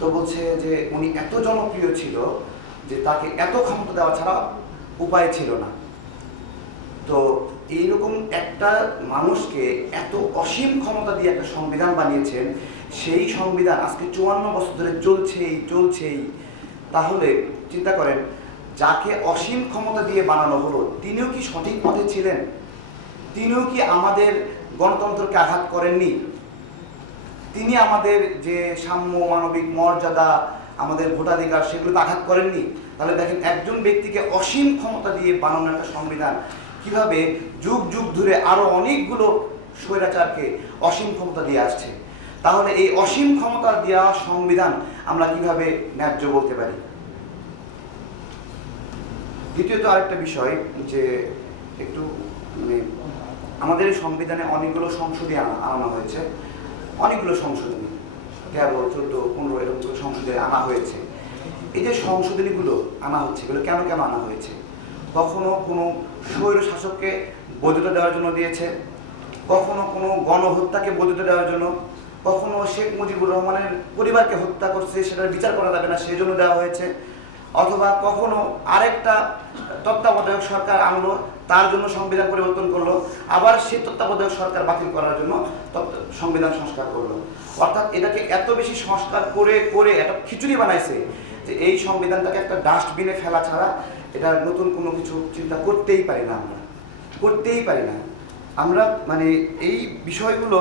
তো বলছে যে উনি এত জনপ্রিয় ছিল যে তাকে এত ক্ষমতা দেওয়া ছাড়া উপায় ছিল না। তো এইরকম একটা মানুষকে এত অসীম ক্ষমতা দিয়ে একটা সংবিধান বানিয়েছেন, সেই সংবিধান আজকে 54 বছর ধরে চলছেই। তাহলে চিন্তা করেন, যাকে অসীম ক্ষমতা দিয়ে বানানো হলো তিনিও কি সঠিক পথে ছিলেন? তিনিও কি আমাদের গণতন্ত্রকে আঘাত করেননি? তিনি আমাদের যে সাম্য, মানবিক মর্যাদা, আমাদের ভোটাধিকার, সেগুলো আঘাত করেননি? তাহলে দেখেন, একজন ব্যক্তিকে অসীম ক্ষমতা দিয়ে বানানো একটা সংবিধান কিভাবে যুগ যুগ ধরে আরো অনেকগুলো স্বৈরাচারকে অসীম ক্ষমতা দিয়ে আসছে। তাহলে এই অসীম ক্ষমতা দেওয়া সংবিধান আমরা কিভাবে ন্যায্য বলতে পারি? দ্বিতীয়ত আরেকটা বিষয়, যে একটু মানে আমাদের এই সংবিধানে অনেকগুলো সংশোধনী আনা হয়েছে, অনেকগুলো সংশোধনী 13, 14, 15 এরকম সংশোধনী আনা হয়েছে। এই যে সংশোধনীগুলো আনা হচ্ছে, এগুলো কেন আনা হয়েছে? কখনো কোনো স্বৈর শাসককে বৈধতা দেওয়ার জন্য দিয়েছে, কখনো কোনো গণহত্যাকে বৈধতা দেওয়ার জন্য, কখনো শেখ মুজিবুর রহমানের পরিবারকে হত্যা করছে সেটার বিচার করা যাবে না সেই জন্য দেওয়া হয়েছে, অথবা কখনো আরেকটা তত্ত্বাবধায়ক সরকার আনলো, তার জন্য সংবিধান পরিবর্তন করলো, আবার সেই তত্ত্বাবধায়ক সরকার বাতিল করার জন্য সংবিধান সংস্কার করলো। অর্থাৎ এটাকে এত বেশি সংস্কার করে একটা খিচুড়ি বানাইছে যে এই সংবিধানটাকে একটা ডাস্টবিনে ফেলা ছাড়া এটা নতুন কোনো কিছু চিন্তা করতেই পারি না, আমরা মানে এই বিষয়গুলো।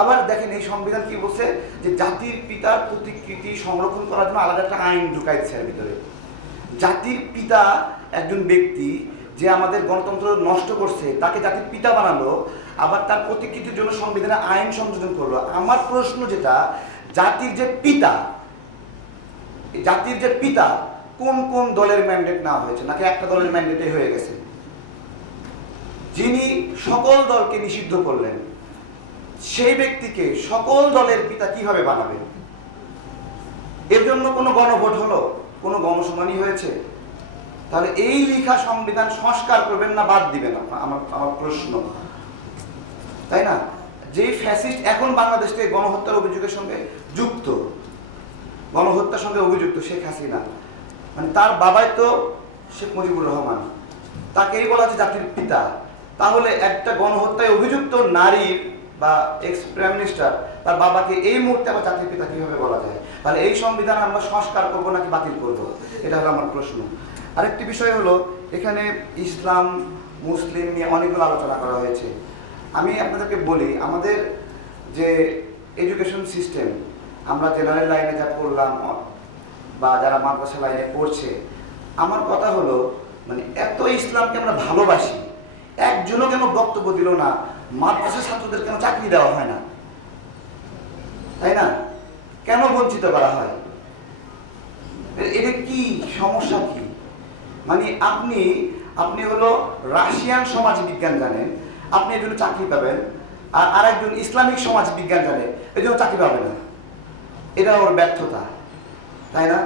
আবার দেখেন, এই সংবিধান কি বলছে যে জাতির পিতার প্রতিকৃতি সংরক্ষণ করার জন্য আলাদা একটা আইন ঢুকাই দিচ্ছে এর ভিতরে। জাতির পিতা একজন ব্যক্তি যে আমাদের গণতন্ত্র নষ্ট করছে, তাকে জাতির পিতা বানালো, আবার তার প্রতিকৃতির জন্য সংবিধানে আইন সংযোজন করলো। আমার প্রশ্ন যেটা, জাতির যে পিতা কোন কোন দলের ম্যান্ডেট নেওয়া হয়েছে, নাকি একটা দলের ম্যান্ডেটে হয়ে গেছে? যিনি সকল দলকে নিষিদ্ধ করলেন, সেই ব্যক্তিকে সকল দলের পিতা কিভাবে বানাবেন? এর জন্য কোনো গণভোট হলো, কোনো গণশুনানি হয়েছে? তাহলে এই লেখা সংবিধান সংস্কার করবেন না বাদ দিবেন? আমার প্রশ্ন, তাই না? যে ফ্যাসিস্ট এখন বাংলাদেশ থেকে গণহত্যার অভিযোগের সঙ্গে যুক্ত, গণহত্যার সঙ্গে অভিযুক্ত শেখ হাসিনা, মানে তার বাবাই তো শেখ মুজিবুর রহমান, তাকেই বলা হচ্ছে জাতির পিতা। তাহলে একটা গণহত্যায় অভিযুক্ত নারীর বা এক্স প্রাইম মিনিস্টার, তার বাবাকে এই মুহূর্তে আবার জাতির পিতা কিভাবে বলা যায়? তাহলে এই সংবিধান আমরা সংস্কার করবো নাকি বাতিল করবো? এটা হলো আমার প্রশ্ন। আরেকটি বিষয় হলো, এখানে ইসলাম মুসলিম নিয়ে অনেকগুলো আলোচনা করা হয়েছে। আমি আপনাদেরকে বলি, আমাদের যে এডুকেশন সিস্টেম, আমরা জেনারেল লাইনে যা পড়লাম বা যারা মাদ্রাসা লাইনে পড়ছে, আমার কথা হলো, মানে এত ইসলামকে আমরা ভালোবাসি, একজনও কেন বক্তব্য দিল না মাদ্রাসা ছাত্রদের কেন চাকরি দেওয়া হয় না? তাই না? কেন বঞ্চিত করা হয়? এটা কি সমস্যা কি? মানে আপনি হলো রাশিয়ান সমাজ বিজ্ঞান জানেন, আপনি এর জন্য চাকরি পাবেন, আর আরেকজন ইসলামিক সমাজ বিজ্ঞান জানে, এর জন্য চাকরি পাবেন না। এটা ওর ব্যর্থতা, তাই না?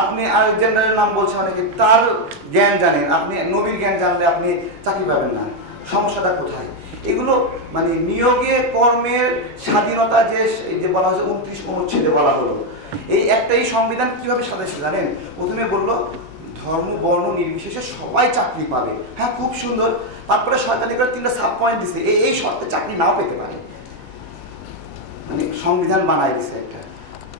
আপনি আলেকজান্ডারের নাম বলছে অনেকে, তার জ্ঞান জানেন, আপনি নবীর জ্ঞান জানলে আপনি চাকরি পাবেন না। সমস্যাটা কোথায়? এগুলো মানে নিয়োগে কর্মের স্বাধীনতা যে বলা হয়েছে 29 অনুচ্ছেদে বলা হলো, এই একটাই সংবিধান কিভাবে সাজাইছে জানেন? প্রথমে বললো ধর্ম বর্ণ নির্বিশেষে সবাই চাকরি পাবে। হ্যাঁ, খুব সুন্দর। তারপরে শয়তানি করে 3টা সাব পয়েন্ট দিছে, এই শর্তে চাকরি নাও পেতে পারে। মানে সংবিধান বানাই দিছে একটা।